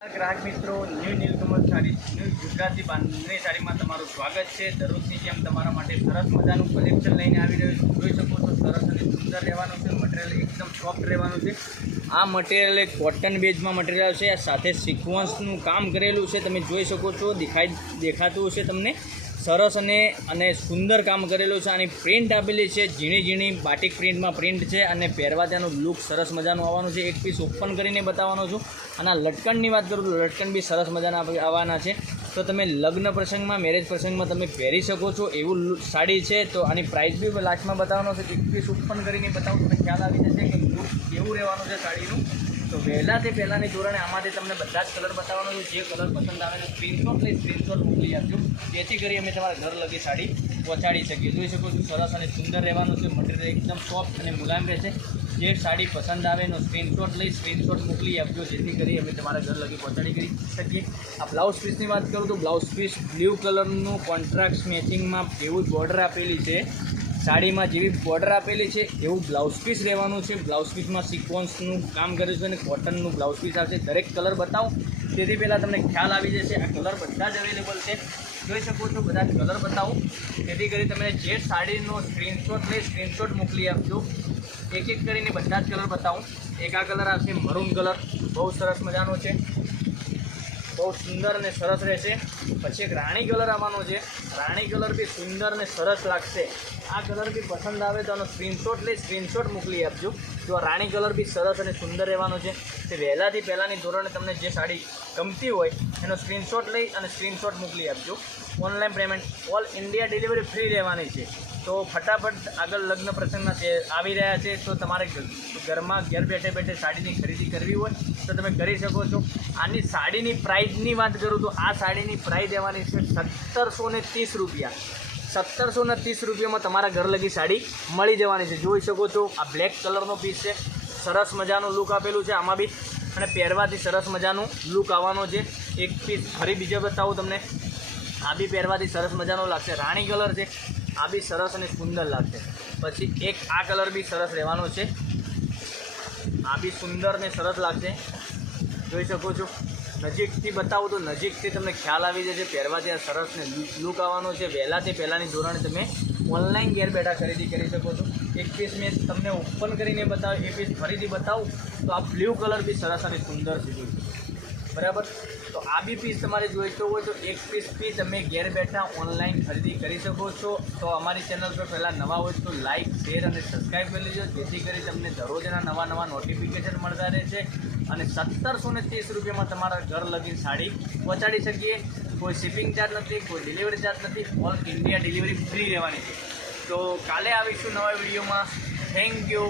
ग्राहक मित्रों न्यू नीलकमल साड़ी न्यू गुजराती बांधणी साड़ी में तमारुं स्वागत है। दररोजनी जेम तमारा माटे सरस मजानुं कलेक्शन लईने आवी रह्युं छुं। जोई शको छो सरस अने सुंदर रहेवानुं छे। मटीरियल एकदम सॉफ्ट रहेवानुं छे। आ मटीरियल एक कॉटन बेज में मटीरियल छे। साथे सीक्वन्सनुं काम करेलुं छे। तमे जोई शको छो देखातुं हशे तमने सरस अने सुंदर काम करेलुं छे। आनी प्रिंट आपेली छे झीणी झीणी बाटिक प्रिंट में प्रिंट छे अने पहेरवा त्यानुं लुक सरस मजानुं आववानुं छे। एक पीस ओपन करीने बताववानो छुं। आना लटकणनी वात करूं तो लटकण बी सरस मजाना आववाना छे। तो तमे लग्न प्रसंग में मेरेज प्रसंग में तमे पहेरी शको छो एवुं साड़ी छे। तो आनी प्राइस बी लास्ट में बताववानो छे। एक पीस ओपन करीने बतावुं तमने ख्याल आवी जशे के लुक केवुं रहेवानुं छे साड़ीनुं। तो वहेला ते पहेलानी धोरणे आमांथी तमने बधा ज कलर बताववानो छे। जे कलर पसंद आवे तो स्क्रीनशॉट मोकली आपजो, जेथी करी अमे तमारा घर लगी साड़ी पहोंचाड़ी शकीए। जोई शको छो सरस अने सुंदर रहेवानुं छे। मटीरियल एकदम सॉफ्ट अने मुलायम रहेशे। जे साड़ी पसंद आवे एनो स्क्रीनशॉट मोकली आपजो, जेथी करी अमे तमारा घर लगी पहोंचाड़ी करी शकीए। आ ब्लाउज पीसनी बात करूँ तो ब्लाउज पीस ब्लू कलरनुं कॉन्ट्रास्ट मैचिंग में एवुं बॉर्डर आपेली छे। साड़ी में जेवी बॉर्डर आपेली है एवं ब्लाउज पीस रहेवानुं छे। ब्लाउज पीस में सीक्वन्सनुं काम करेलुं छे अने कॉटननुं ब्लाउज पीस आवशे। दरेक कलर बतावुं तेथी पहेला तमने ख्याल आवी जशे। आ कलर बधा ज अवेलेबल छे। जोई शको छो बधा ज कलर बतावुं जेथी करी तमने जे साड़ीनो स्क्रीनशॉट मोकली आपजो। एक एक करीने बधा ज कलर बतावुं। एक आ कलर आवशे मरून कलर, बहुत सरस मजानो छे, बहुत सुंदर ने सरस रहेशे। पछी एक राणी कलर आववानो छे। राणी कलर भी सुंदर ने सरस लागशे। आ कलर भी पसंद आवे तो स्क्रीनशॉट मोकली आपजो। जो राणी कलर भी सरस अने सुंदर रहेवानो छे। ते वहेलाथी पहेलानी धोरणे तमने जे साड़ी गमती होय एनो स्क्रीनशॉट लई अने स्क्रीनशॉट मोकली आपजो। Online payment all India delivery free रहेवानी छे। तो फटाफट आगळ लग्न प्रसंग आवी रह्या छे। तो तमारे घर में घर बैठे बैठे साड़ी खरीदी करवी होय तो तमे करी शको छो। आनी साड़ीनी प्राइसनी बात करूँ तो आ साड़ीनी प्राइस देवानी छे 1730 रुपया। 1730 रुपया में तमारा घर लगी साड़ी मळी जवानी छे। जोई शको छो आ ब्लेक कलरनो पीस छे। सरस मजानुं लुक आपेलुं छे आमां बी अने पहेरवाथी सरस मजानुं लुक आववानो छे। एक पीस फरी बीजे बतावुं तमने। आ बी पहेरवाथी सरस मजानो लागशे। राणी कलर छे। आ बी सरस अने सुंदर लागशे। पछी एक आ कलर बी सरस रहेवानो छे। आ बी सुंदर ने सरस लागशे। जोई शको छो। नजीकथी बतावुं तो नजीकथी तमने ख्याल आवी जशे। पहेरवाथी आ सरस ने लुक आववानो छे। वहेलाथी पहेलानी धोरणे तमे ऑनलाइन घर बैठा खरीदी करी शको छो। एक पीस मैं तमने ओपन करीने बताव्युं, एक पीस फरीथी बतावुं तो आ ब्लू कलर भी सरस अने सुंदर छे। बराबर। तो आ बी पीस तमारे जोईतो होय तो एक पीस भी तमे घर बैठा ऑनलाइन खरीदी करी शको छो। तो अमारी चेनल पर पहला नवा होय तो लाइक शेर और सब्सक्राइब कर लीजिए, जेथी करी तमने दररोजना नवा नवा नोटिफिकेशन मळता रहेशे। अने 1730 रुपया में तमारा घर लगी साड़ी पहोंचाड़ी शकीए। कोई शिपिंग चार्ज नहीं, कोई डिलीवरी चार्ज नहीं, ऑल इंडिया डिलीवरी फ्री रहेवानी छे। तो काले आवीशुं नवा विडियो में। Thank you.